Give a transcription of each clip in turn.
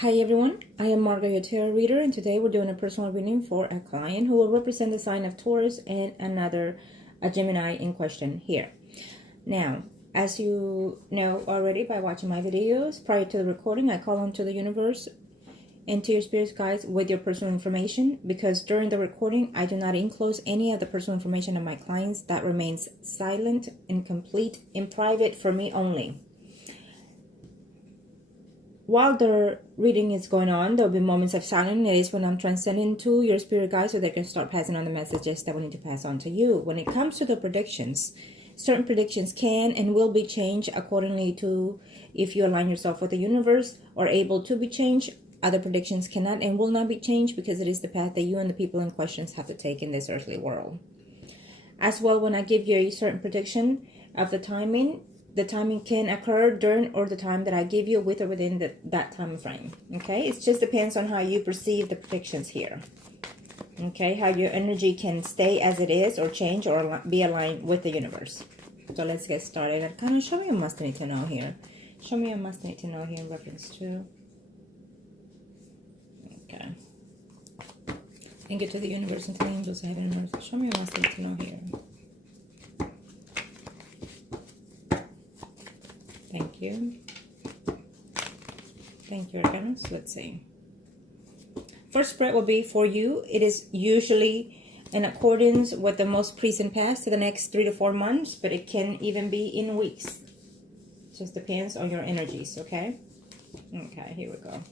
Hi everyone, I am Margourtarotreader, and today we're doing a personal reading for a client who will represent the sign of Taurus and a Gemini in question here. Now, as you know already by watching my videos, prior to the recording, I call on to the universe and to your spirit guides with your personal information, because during the recording, I do not enclose any of the personal information of my clients. That remains silent and complete and private for me only. While the reading is going on, there will be moments of silence. It is when I'm transcending to your spirit guides so they can start passing on the messages that we need to pass on to you. When it comes to the predictions, certain predictions can and will be changed accordingly to if you align yourself with the universe or able to be changed. Other predictions cannot and will not be changed because it is the path that you and the people in questions have to take in this earthly world. As well, when I give you a certain prediction of the timing can occur during or the time that I give you with or within that time frame. Okay, it just depends on how you perceive the predictions here. Okay, how your energy can stay as it is or change or be aligned with the universe. So let's get started. And kind of show me a must need to know here. Show me a must need to know here in reference to. Okay. Thank you to the universe and to the angels, heaven and earth. Show me a must need to know here. Thank you. Thank you, Arcanas. Let's see. First spread will be for you. It is usually in accordance with the most recent past to the next 3 to 4 months, but it can even be in weeks. Just depends on your energies, okay? Okay, here we go.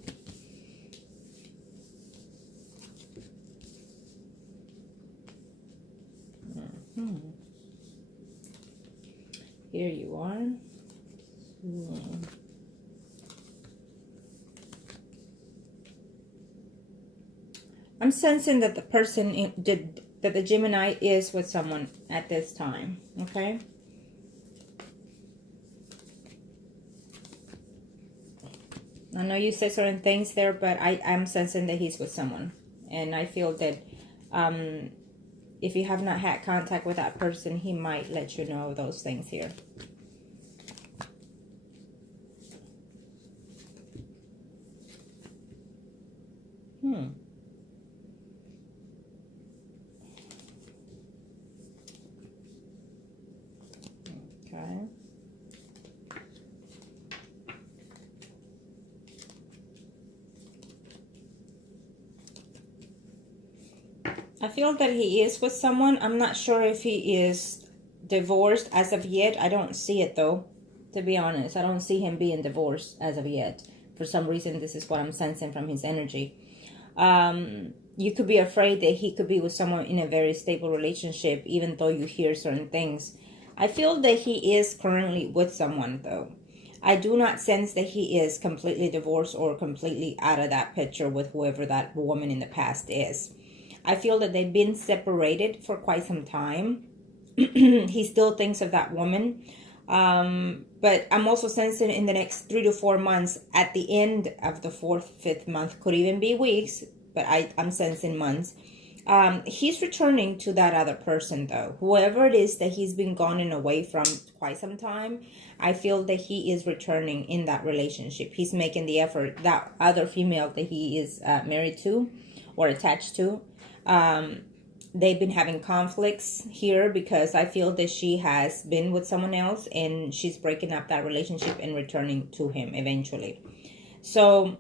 Here you are. I'm sensing that the person that the Gemini is with someone at this time, okay? I know you said certain things there, but I'm sensing that he's with someone. And I feel that if you have not had contact with that person, he might let you know those things here. Okay. I feel that he is with someone. I'm not sure if he is divorced as of yet. I don't see it though, to be honest. I don't see him being divorced as of yet. For some reason, this is what I'm sensing from his energy. You could be afraid that he could be with someone in a very stable relationship, even though you hear certain things. I feel that he is currently with someone, though. I do not sense that he is completely divorced or completely out of that picture with whoever that woman in the past is. I feel that they've been separated for quite some time. He still thinks of that woman. But I'm also sensing in the next 3 to 4 months, at the end of the 4th, 5th month, could even be weeks, but I'm sensing months. He's returning to that other person, though. Whoever it is that he's been gone and away from quite some time, I feel that he is returning in that relationship. He's making the effort. That other female that he is married to or attached to, they've been having conflicts here because I feel that she has been with someone else and she's breaking up that relationship and returning to him eventually. So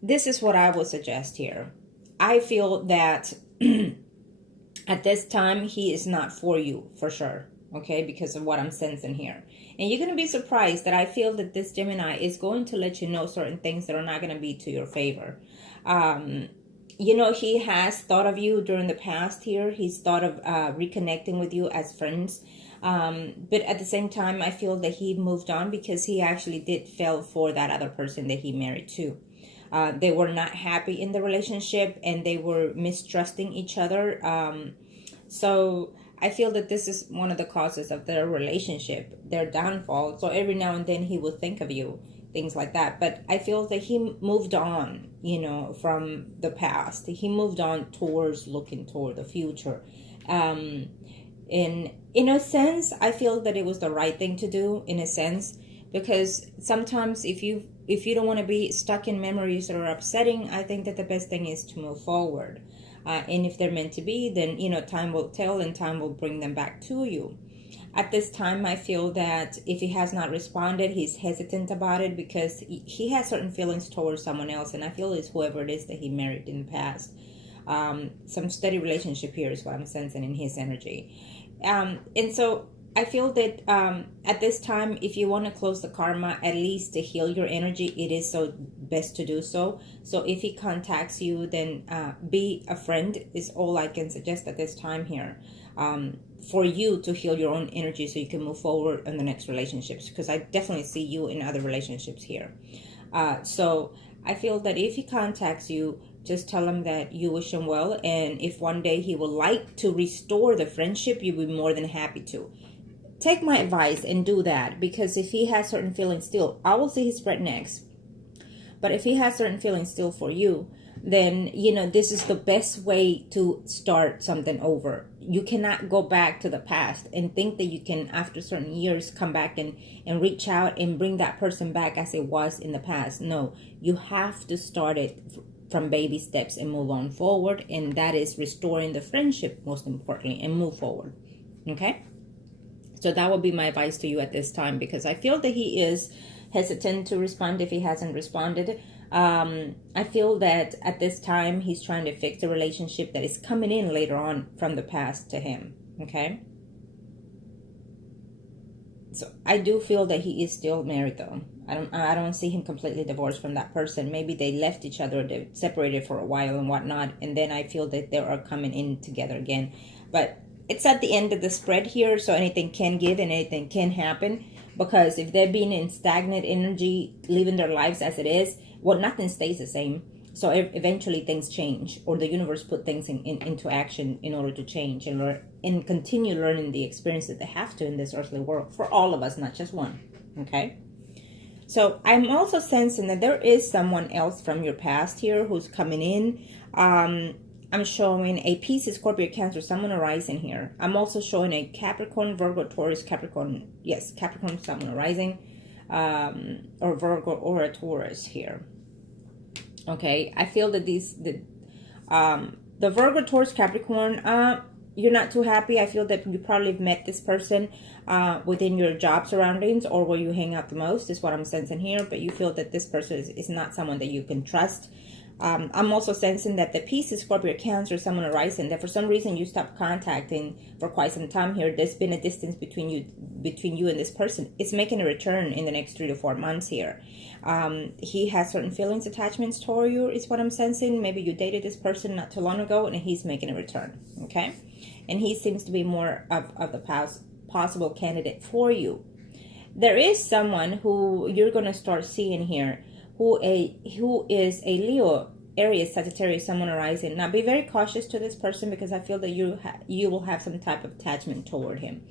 this is what I would suggest here. I feel that at this time, he is not for you for sure. Okay, because of what I'm sensing here. And you're going to be surprised that I feel that this Gemini is going to let you know certain things that are not going to be to your favor. You know, he has thought of you during the past here. He's thought of reconnecting with you as friends. But at the same time, I feel that he moved on because he actually did fell for that other person that he married to. They were not happy in the relationship and they were mistrusting each other. So I feel that this is one of the causes of their relationship, their downfall. So every now and then he will think of you, things like that. But I feel that he moved on, you know, from the past. He moved on towards looking toward the future. In a sense, I feel that it was the right thing to do, in a sense, because sometimes if you if you don't want to be stuck in memories that are upsetting, I think that the best thing is to move forward. And if they're meant to be, then, time will tell and time will bring them back to you. At this time, I feel that if he has not responded, he's hesitant about it because he has certain feelings towards someone else. And I feel it's whoever it is that he married in the past. Some steady relationship here is what I'm sensing in his energy. And so I feel that at this time, if you want to close the karma, at least to heal your energy, it is so best to do so. So if he contacts you, then be a friend is all I can suggest at this time here. For you to heal your own energy so you can move forward in the next relationships. Because I definitely see you in other relationships here. So I feel that if he contacts you, just tell him that you wish him well. And if one day he would like to restore the friendship, you'll be more than happy to. Take my advice and do that, because if he has certain feelings still, I will see his spread next. But if he has certain feelings still for you, then, this is the best way to start something over. You cannot go back to the past and think that you can, after certain years, come back and reach out and bring that person back as it was in the past. No, you have to start it from baby steps and move on forward. And that is restoring the friendship, most importantly, and move forward. Okay? So that would be my advice to you at this time, because I feel that he is hesitant to respond if he hasn't responded. I feel that at this time he's trying to fix the relationship that is coming in later on from the past to him. Okay? So I do feel that he is still married though. I don't see him completely divorced from that person. Maybe they left each other, they separated for a while and whatnot, and then I feel that they are coming in together again. But it's at the end of the spread here, so anything can give and anything can happen. Because if they're being in stagnant energy, living their lives as it is, well, nothing stays the same. So eventually things change, or the universe put things into action in order to change and learn and continue learning the experience that they have to in this earthly world for all of us, not just one. Okay? So I'm also sensing that there is someone else from your past here who's coming in. I'm showing a Pisces, Scorpio, Cancer, Sun, Moon, Rising here. I'm also showing a Capricorn, Virgo, Taurus, Capricorn. Yes, Capricorn, Sun, Moon, Rising, or Virgo or a Taurus here. Okay, I feel that the Virgo, Taurus, Capricorn, you're not too happy. I feel that you probably have met this person within your job surroundings or where you hang out the most is what I'm sensing here. But you feel that this person is not someone that you can trust. I'm also sensing that the Pisces, Scorpio, Cancer, Sun, Moon, Rising, that for some reason you stopped contacting for quite some time here. There's been a distance between you and this person. It's making a return in the next 3 to 4 months here. He has certain feelings, attachments toward you is what I'm sensing. Maybe you dated this person not too long ago and he's making a return. Okay? And he seems to be more of the possible candidate for you. There is someone who you're going to start seeing here who is a Leo, Aries, Sagittarius, Sun, Moon, Rising. Now, be very cautious to this person because I feel that you will have some type of attachment toward him.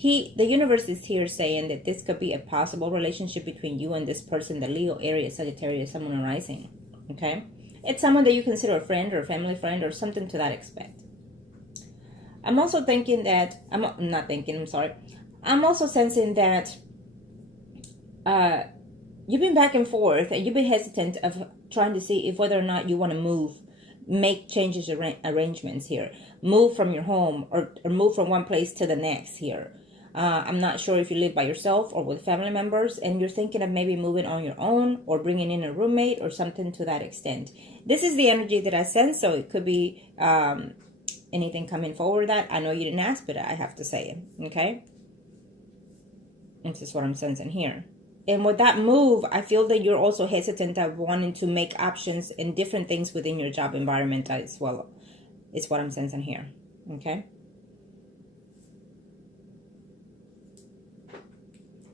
The universe is here saying that this could be a possible relationship between you and this person, the Leo, Aries, Sagittarius, Sun, Moon, Rising. Okay? It's someone that you consider a friend or a family friend or something to that extent. I'm also thinking that, I'm also sensing that you've been back and forth and you've been hesitant of trying to see if whether or not you want to make changes, arrangements here. Move from your home or move from one place to the next here. I'm not sure if you live by yourself or with family members and you're thinking of maybe moving on your own or bringing in a roommate or something to that extent. This is the energy that I sense, so it could be anything coming forward that. I know you didn't ask, but I have to say it, okay? This is what I'm sensing here. And with that move, I feel that you're also hesitant of wanting to make options and different things within your job environment as well. It's what I'm sensing here. Okay?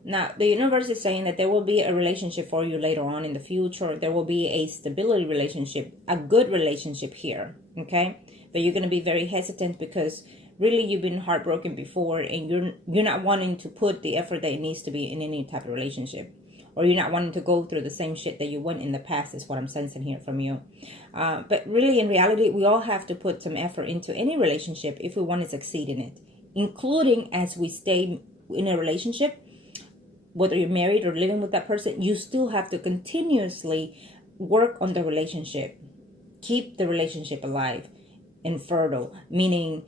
Now, the universe is saying that there will be a relationship for you later on in the future. There will be a stability relationship, a good relationship here. Okay? But you're going to be very hesitant because really you've been heartbroken before and you're not wanting to put the effort that it needs to be in any type of relationship, or you're not wanting to go through the same shit that you went in the past is what I'm sensing here from you. But really in reality, we all have to put some effort into any relationship if we want to succeed in it, including as we stay in a relationship. whether you're married or living with that person, you still have to continuously work on the relationship. Keep the relationship alive and fertile, meaning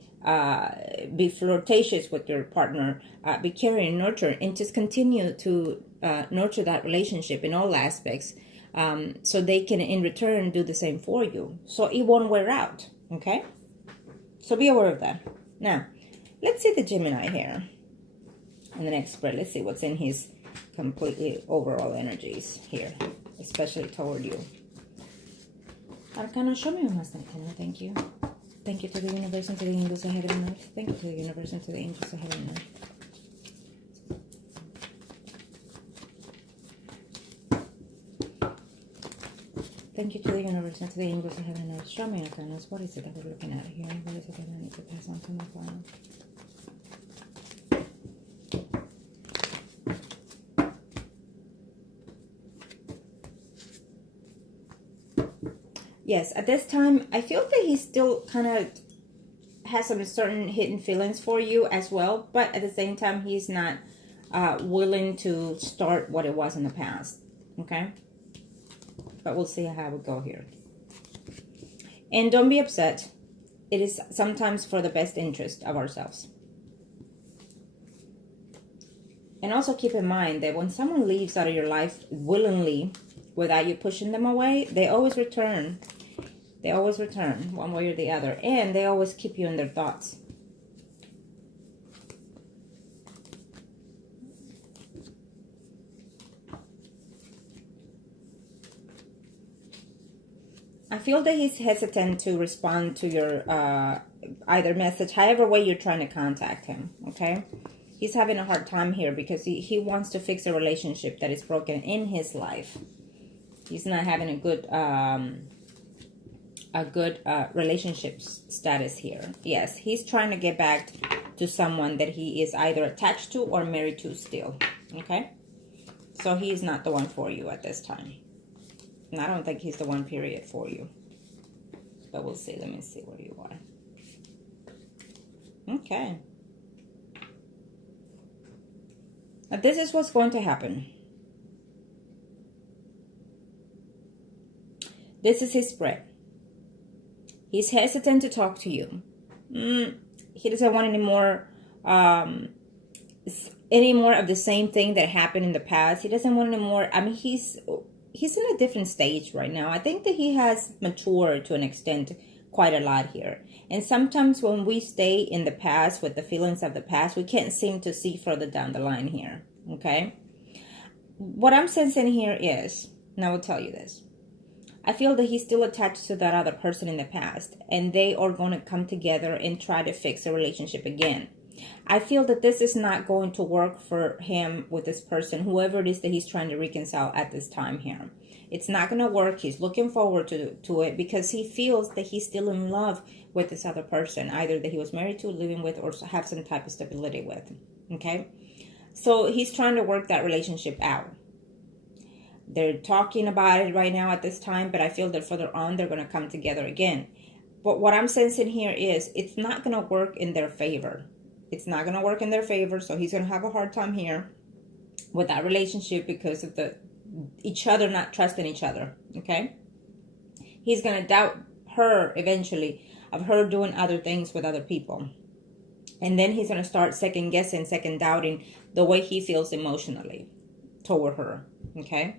be flirtatious with your partner, be caring and nurturing, and just continue to nurture that relationship in all aspects, so they can in return do the same for you, so it won't wear out. Okay, so be aware of that. Now let's see the Gemini here in the next spread. Let's see what's in his completely overall energies here, especially toward you. Arcana, show me your Master Arcana. Thank you. Thank you to the universe and to the angels of heaven and earth. Thank you to the universe and to the angels of heaven and earth. Thank you to the universe and to the angels of heaven and earth. Show me Arcanas. What is it that we're looking at here? What is it that I need to pass on to my client? Yes, at this time, I feel that he still kind of has some certain hidden feelings for you as well. But at the same time, he's not willing to start what it was in the past. Okay? But we'll see how it would go here. And don't be upset. It is sometimes for the best interest of ourselves. And also keep in mind that when someone leaves out of your life willingly, without you pushing them away, they always return. They always return one way or the other. And they always keep you in their thoughts. I feel that he's hesitant to respond to your either message, however way you're trying to contact him, okay? He's having a hard time here because he wants to fix a relationship that is broken in his life. He's not having a good relationship status here. Yes, he's trying to get back to someone that he is either attached to or married to still. Okay? So he is not the one for you at this time. And I don't think he's the one, period, for you. But we'll see. Let me see where you are. Okay. Now this is what's going to happen. This is his spread. He's hesitant to talk to you. He doesn't want any more of the same thing that happened in the past. He doesn't want any more. I mean, he's in a different stage right now. I think that he has matured to an extent quite a lot here. And sometimes when we stay in the past with the feelings of the past, we can't seem to see further down the line here. Okay? What I'm sensing here is, and I will tell you this, I feel that he's still attached to that other person in the past, and they are going to come together and try to fix a relationship again. I feel that this is not going to work for him with this person, whoever it is that he's trying to reconcile at this time here. It's not going to work. He's looking forward to it because he feels that he's still in love with this other person, either that he was married to, living with, or have some type of stability with. Okay? So he's trying to work that relationship out. They're talking about it right now at this time, but I feel that further on they're going to come together again. But what I'm sensing here is it's not going to work in their favor. It's not going to work in their favor, so he's going to have a hard time here with that relationship because of each other not trusting each other, okay? He's going to doubt her eventually of her doing other things with other people. And then he's going to start second guessing, second doubting the way he feels emotionally toward her, okay?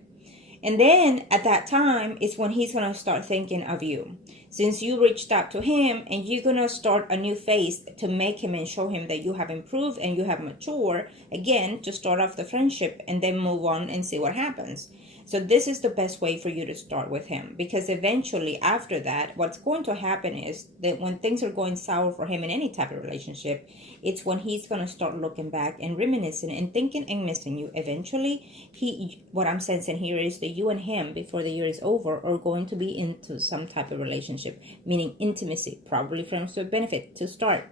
And then at that time is when he's going to start thinking of you. Since you reached out to him and you're going to start a new phase to make him and show him that you have improved and you have matured, again, to start off the friendship and then move on and see what happens. So this is the best way for you to start with him, because eventually after that, what's going to happen is that when things are going sour for him in any type of relationship, it's when he's going to start looking back and reminiscing and thinking and missing you. Eventually, what I'm sensing here is that you and him, before the year is over, are going to be into some type of relationship, meaning intimacy, probably friends with benefit to start.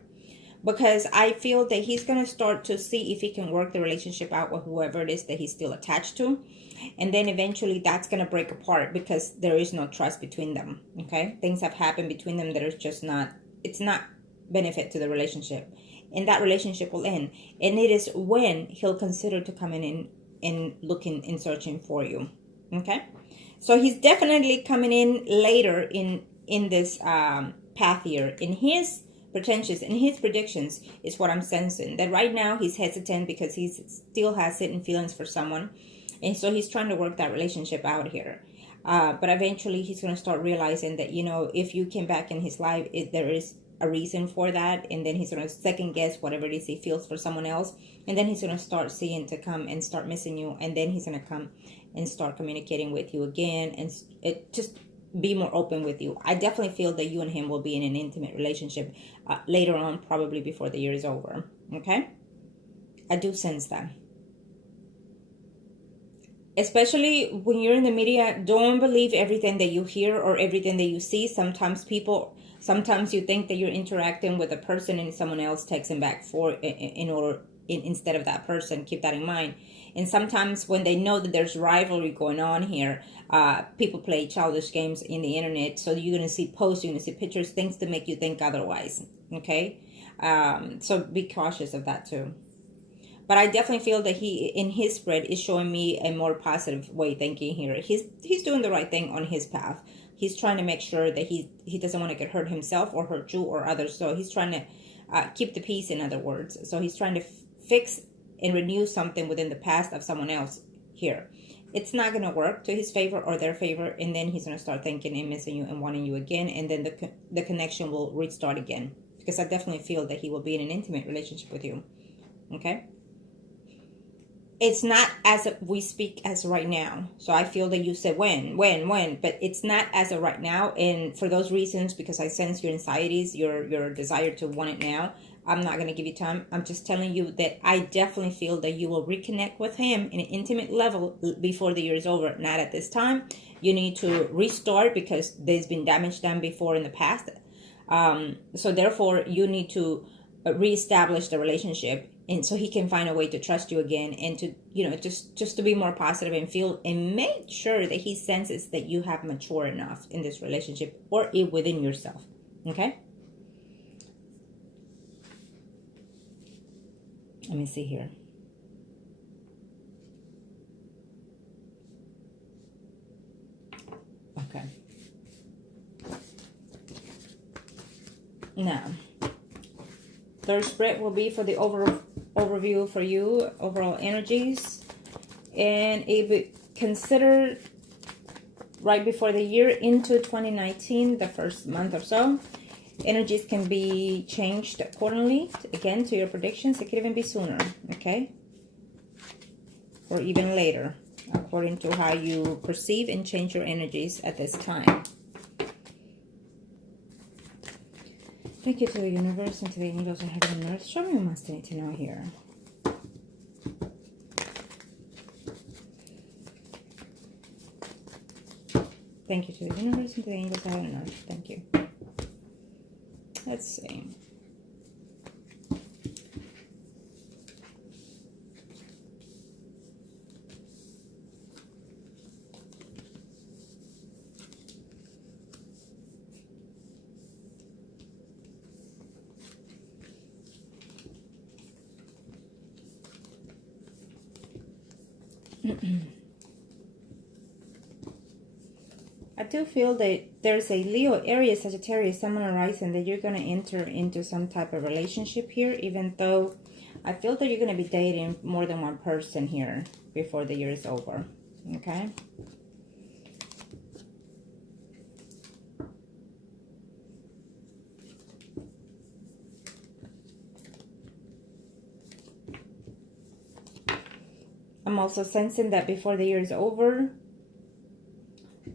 Because I feel that he's going to start to see if he can work the relationship out with whoever it is that he's still attached to. And then eventually that's going to break apart because there is no trust between them. Okay? Things have happened between them that is just not, it's not benefit to the relationship. And that relationship will end. And it is when he'll consider to come in and and looking and searching for you. Okay, so he's definitely coming in later in this path here. In his pretensions, in his predictions, is what I'm sensing. That right now he's hesitant because he still has certain feelings for someone, and so he's trying to work that relationship out here. But eventually he's going to start realizing that, you know, if you came back in his life, there is a reason for that. And then he's going to second guess whatever it is he feels for someone else. And then he's going to start seeing to come and start missing you. And then he's going to come and start communicating with you again. And it just be more open with you. I definitely feel that you and him will be in an intimate relationship later on, probably before the year is over. Okay? I do sense that. Especially when you're in the media, don't believe everything that you hear or everything that you see. Sometimes you think that you're interacting with a person and someone else takes them back instead of that person. Keep that in mind. And sometimes when they know that there's rivalry going on here, people play childish games in the internet. So you're going to see posts, you're going to see pictures, things to make you think otherwise. Okay? So be cautious of that too. But I definitely feel that he, in his spread, is showing me a more positive way thinking here. He's doing the right thing on his path. He's trying to make sure that he doesn't want to get hurt himself or hurt you or others. So he's trying to keep the peace, in other words. So he's trying to fix and renew something within the past of someone else here. It's not going to work to his favor or their favor. And then he's going to start thinking and missing you and wanting you again. And then the connection will restart again. Because I definitely feel that he will be in an intimate relationship with you. Okay? It's not as we speak as right now. So I feel that you said when, but it's not as of right now. And for those reasons, because I sense your anxieties, your desire to want it now, I'm not going to give you time. I'm just telling you that I definitely feel that you will reconnect with him in an intimate level before the year is over. Not at this time. You need to restart because there's been damage done before in the past. So therefore, you need to reestablish the relationship. And so he can find a way to trust you again and to, you know, just to be more positive and feel and make sure that he senses that you have matured enough in this relationship or within yourself. Okay? Let me see here. Okay. Now, third spread will be for the overview for you, overall energies, and it be considered right before the year into 2019, the first month or so. Energies can be changed accordingly, again, to your predictions. It could even be sooner, okay? Or even later, according to how you perceive and change your energies at this time. Thank you to the universe and to the angels of heaven and earth. Show me what must I need to know here. Thank you to the universe and to the angels of heaven and earth. Thank you. Let's see. I do feel that there's a Leo, Aries, Sagittarius, Sun, Moon, Rising that you're going to enter into some type of relationship here, even though I feel that you're going to be dating more than one person here before the year is over. Okay? I'm also sensing that before the year is over,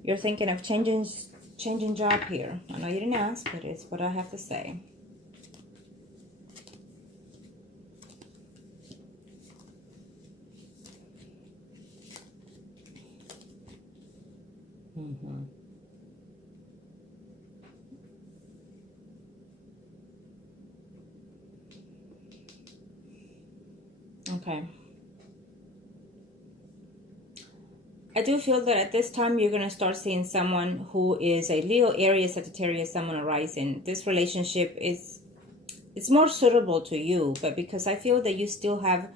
you're thinking of changing job here. I know you didn't ask, but it's what I have to say. Okay. I do feel that at this time you're going to start seeing someone who is a Leo, Aries, Sagittarius, Sun, Moon, Rising. This relationship it's more suitable to you, but because I feel that you still have,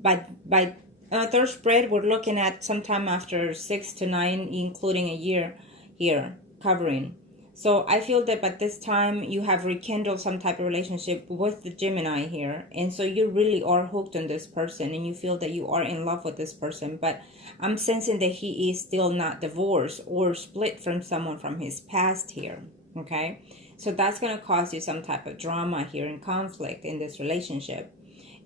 by Third spread, we're looking at sometime after 6 to 9, including a year here, covering. So I feel that by this time you have rekindled some type of relationship with the Gemini here. And so you really are hooked on this person and you feel that you are in love with this person. But I'm sensing that he is still not divorced or split from someone from his past here. Okay. So that's going to cause you some type of drama here and conflict in this relationship.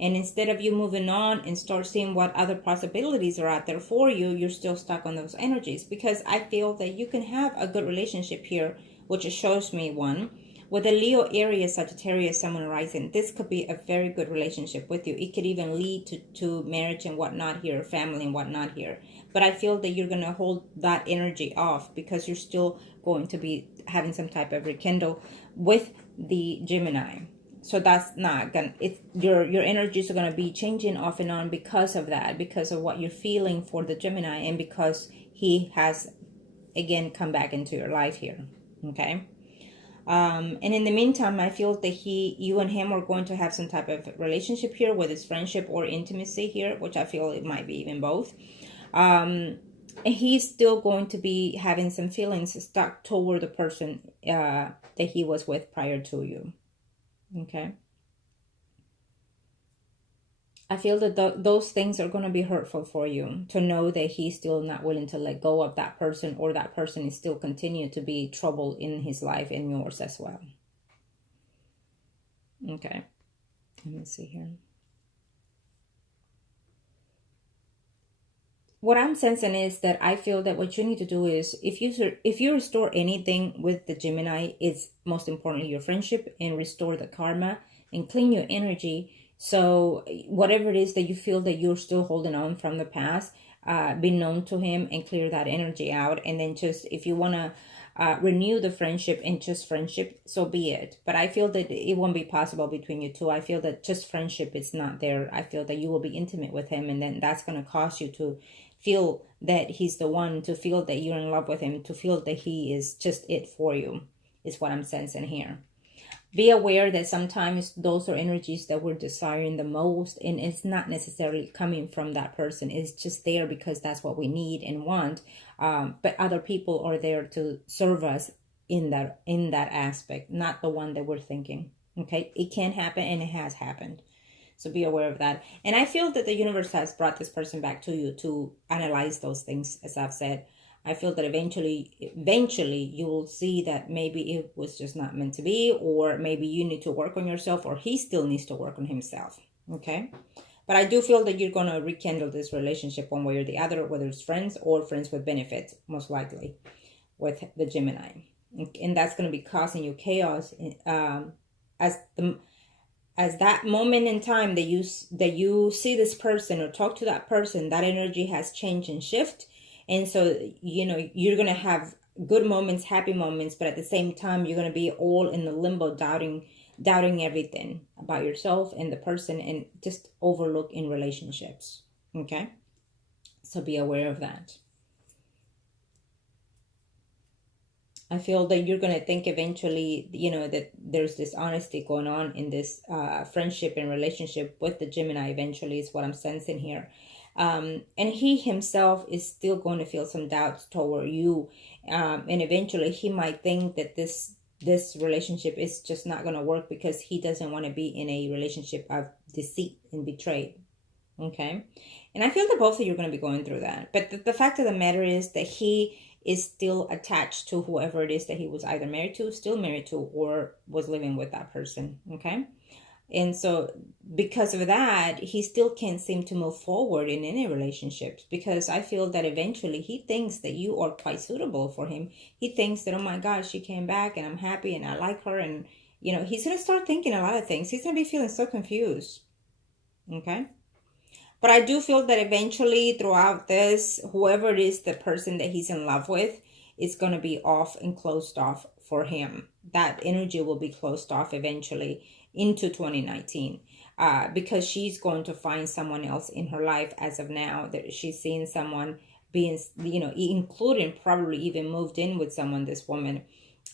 And instead of you moving on and start seeing what other possibilities are out there for you, you're still stuck on those energies. Because I feel that you can have a good relationship here, which shows me one. With a Leo, Aries, Sagittarius, Sun rising, this could be a very good relationship with you. It could even lead to marriage and whatnot here, family and whatnot here. But I feel that you're going to hold that energy off because you're still going to be having some type of rekindle with the Gemini. So that's not gonna, it's your energies are gonna be changing off and on because of that, because of what you're feeling for the Gemini, and because he has again come back into your life here. Okay. And in the meantime, I feel that you and him are going to have some type of relationship here, whether it's friendship or intimacy here, which I feel it might be even both. And he's still going to be having some feelings stuck toward the person that he was with prior to you. Okay. I feel that those things are going to be hurtful for you, to know that he's still not willing to let go of that person, or that person is still continue to be trouble in his life and yours as well. Okay. Let me see here. What I'm sensing is that I feel that what you need to do is, if you restore anything with the Gemini, it's most importantly your friendship, and restore the karma and clean your energy. So whatever it is that you feel that you're still holding on from the past, be known to him and clear that energy out. And then just, if you want to renew the friendship and just friendship, so be it. But I feel that it won't be possible between you two. I feel that just friendship is not there. I feel that you will be intimate with him, and then that's going to cause you to feel that he's the one, to feel that you're in love with him, to feel that he is just it for you, is what I'm sensing here. Be aware that sometimes those are energies that we're desiring the most, and it's not necessarily coming from that person. It's just there because that's what we need and want. But other people are there to serve us in that aspect, not the one that we're thinking. Okay, it can happen, and it has happened. So be aware of that. And I feel that the universe has brought this person back to you to analyze those things, as I've said. I feel that eventually you will see that maybe it was just not meant to be, or maybe you need to work on yourself, or he still needs to work on himself. Okay. But I do feel that you're going to rekindle this relationship one way or the other, whether it's friends or friends with benefits, most likely, with the Gemini. And that's going to be causing you chaos as that moment in time that you see this person or talk to that person, that energy has changed and shift. And so, you're going to have good moments, happy moments, but at the same time, you're going to be all in the limbo, doubting everything about yourself and the person, and just overlook in relationships. Okay. So be aware of that. I feel that you're going to think eventually, that there's this honesty going on in this friendship and relationship with the Gemini eventually, is what I'm sensing here. And he himself is still going to feel some doubts toward you. And eventually he might think that this relationship is just not going to work, because he doesn't want to be in a relationship of deceit and betrayed. Okay. And I feel that both of you are going to be going through that. But the fact of the matter is that he is still attached to whoever it is that he was either married to, still married to, or was living with that person. Okay. And so because of that, he still can't seem to move forward in any relationships, because I feel that eventually he thinks that you are quite suitable for him. He thinks that, oh my gosh, she came back and I'm happy and I like her. And, he's going to start thinking a lot of things. He's going to be feeling so confused. Okay. But I do feel that eventually throughout this, whoever it is, the person that he's in love with, is going to be off and closed off for him. That energy will be closed off eventually into 2019, because she's going to find someone else in her life as of now. That she's seeing someone being, including probably even moved in with someone, this woman,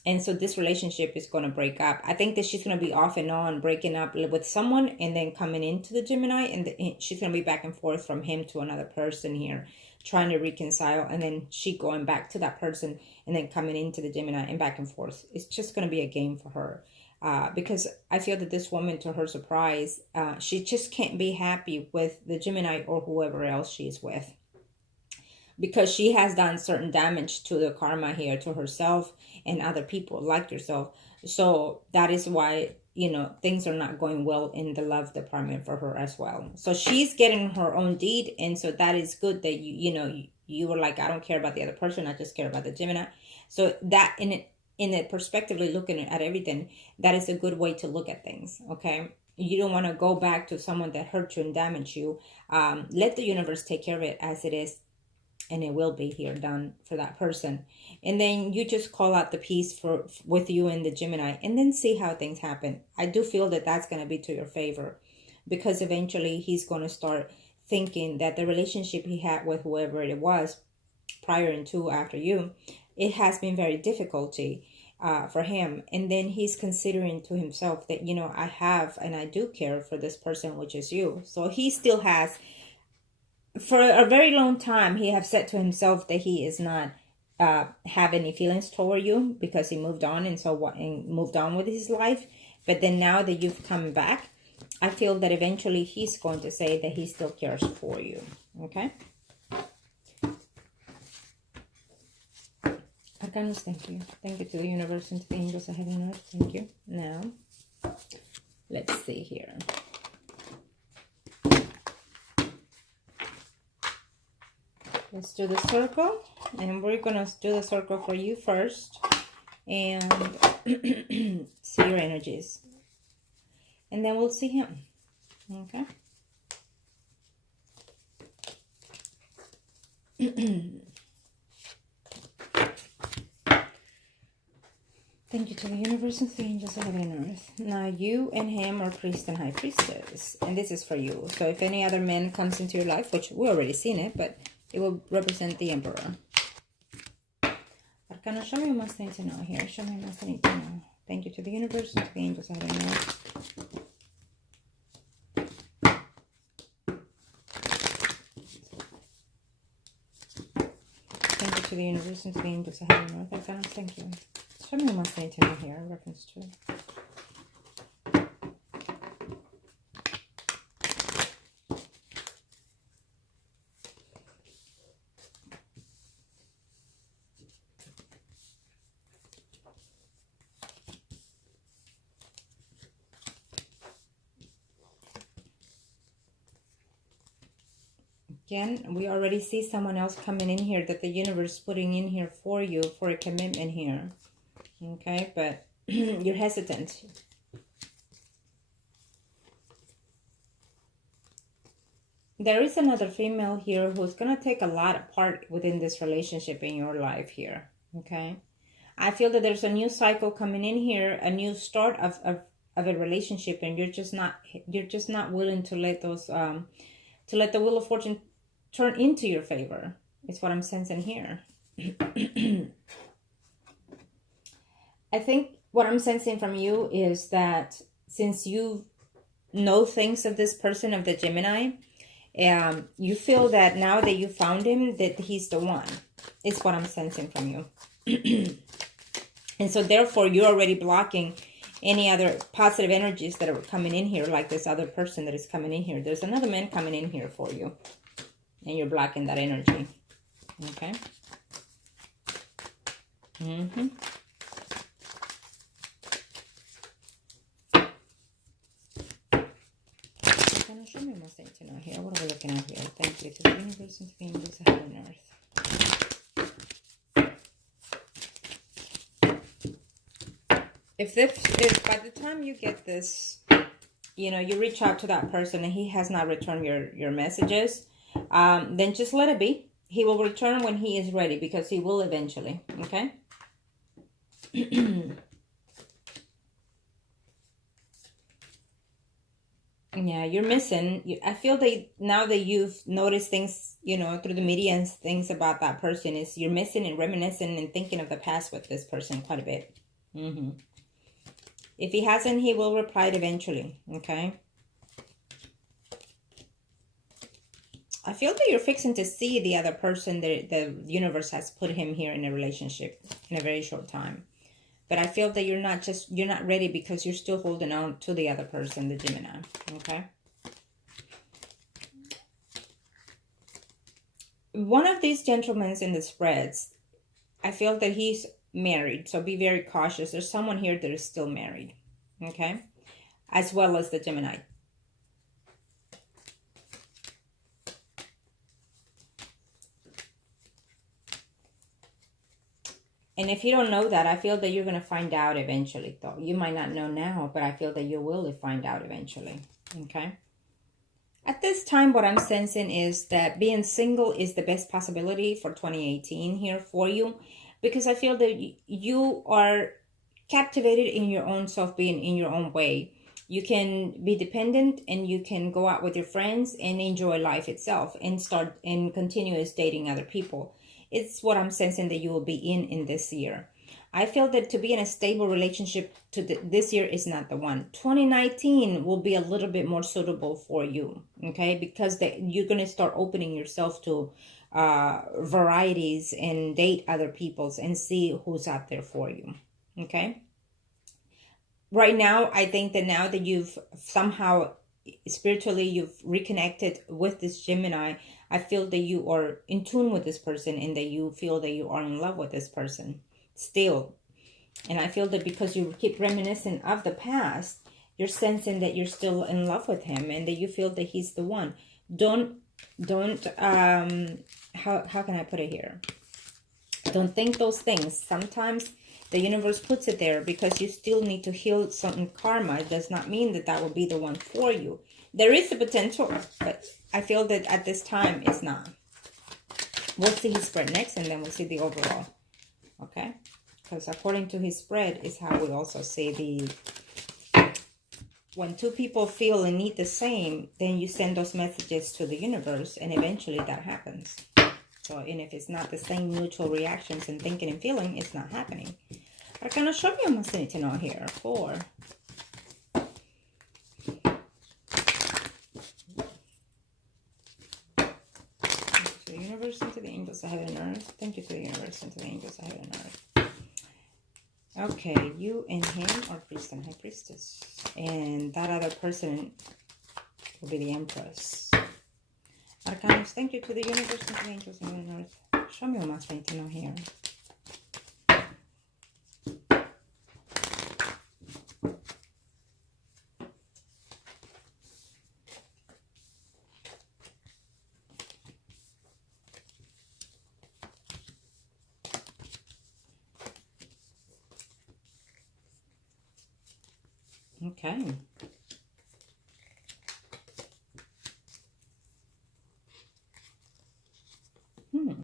And so this relationship is going to break up. I think that she's going to be off and on, breaking up with someone and then coming into the Gemini. And she's going to be back and forth from him to another person here, trying to reconcile. And then she going back to that person and then coming into the Gemini and back and forth. It's just going to be a game for her. Because I feel that this woman, to her surprise, she just can't be happy with the Gemini or whoever else she's with. Because she has done certain damage to the karma here, to herself and other people like yourself. So that is why, you know, things are not going well in the love department for her as well. So she's getting her own deed. And so that is good that you were like, I don't care about the other person. I just care about the Gemini. So that in it perspectively looking at everything, that is a good way to look at things. Okay. You don't want to go back to someone that hurt you and damaged you. Let the universe take care of it as it is. And it will be here done for that person. And then you just call out the peace with you and the Gemini, and then see how things happen. I do feel that that's going to be to your favor, because eventually he's going to start thinking that the relationship he had with whoever it was prior and to after you, it has been very difficulty for him. And then he's considering to himself that, you know, I have and I do care for this person, which is you. So he still has, for a very long time, he have said to himself that he is not have any feelings toward you because he moved on and moved on with his life. But then now that you've come back, I feel that eventually he's going to say that he still cares for you. Okay. Arcanas, thank you. Thank you to the universe and to the angels ahead and earth. Thank you. Now, let's see here. Let's do the circle, and we're going to do the circle for you first and see your energies. And then we'll see him. Okay? Thank you to the universe and to the angels of heaven and earth. Now you and him are priest and high priestess, and this is for you. So if any other man comes into your life, which we already seen it, but it will represent the Emperor. Arcana, show me what I need to know here. Show me what I need to know. Thank you to the universe and to the angels of heaven and earth. Thank you to the universe and to the angels of heaven and earth. Arcana, thank you. Show me what I need to know here in reference to. Again, we already see someone else coming in here that the universe is putting in here for you for a commitment here. Okay, but you're hesitant. There is another female here who's going to take a lot of part within this relationship in your life here. Okay, I feel that there's a new cycle coming in here, a new start of a relationship, and you're just not willing to let those to let the wheel of fortune turn into your favor. It's what I'm sensing here. I think what I'm sensing from you is that since you know things of this person, of the Gemini, you feel that now that you found him, that he's the one. It's what I'm sensing from you. And so therefore, you're already blocking any other positive energies that are coming in here, like this other person that is coming in here. There's another man coming in here for you, and you're blocking that energy. Okay? Show me what I need to know here. What are we looking at here? Thank you to the universe and to the angels of heaven and earth. If by the time you get this, you know, you reach out to that person and he has not returned your messages, then just let it be. He will return when he is ready, because he will eventually. Okay? Yeah, you're missing. I feel that now that you've noticed things, through the media and things about that person, is you're missing and reminiscing and thinking of the past with this person quite a bit. If he hasn't, he will reply eventually, okay? I feel that you're fixing to see the other person. The universe has put him here in a relationship in a very short time. But I feel that you're not ready because you're still holding on to the other person, the Gemini, okay? One of these gentlemen in the spreads, I feel that he's married, so be very cautious. There's someone here that is still married, okay? As well as the Gemini. And if you don't know that, I feel that you're going to find out eventually, though. You might not know now, but I feel that you will find out eventually, okay? At this time, what I'm sensing is that being single is the best possibility for 2018 here for you, because I feel that you are captivated in your own self, being in your own way. You can be dependent and you can go out with your friends and enjoy life itself and start and continuous dating other people. It's what I'm sensing that you will be in this year. I feel that to be in a stable relationship this year is not the one. 2019 will be a little bit more suitable for you, okay? Because you're going to start opening yourself to varieties and date other peoples and see who's out there for you, okay? Right now, I think that now that you've somehow spiritually you've reconnected with this Gemini, I feel that you are in tune with this person and that you feel that you are in love with this person still. And I feel that because you keep reminiscing of the past, you're sensing that you're still in love with him and that you feel that he's the one. Don't how can I put it here? Don't think those things. Sometimes the universe puts it there because you still need to heal some karma. It does not mean that that will be the one for you. There is a potential, but I feel that at this time it's not. We'll see his spread next, and then we'll see the overall. Okay? Because according to his spread is how we also see when two people feel and need the same, then you send those messages to the universe, and eventually that happens. So, and if it's not the same mutual reactions and thinking and feeling, it's not happening. Arcana, show me what must need to know here. 4. To the universe and to the angels of heaven and earth. Thank you to the universe and to the angels of heaven and earth. Okay, you and him are priest and high priestess. And that other person will be the empress. Arcanos, thank you to the universe and to the angels of heaven and earth. Show me what must need to know here. Okay.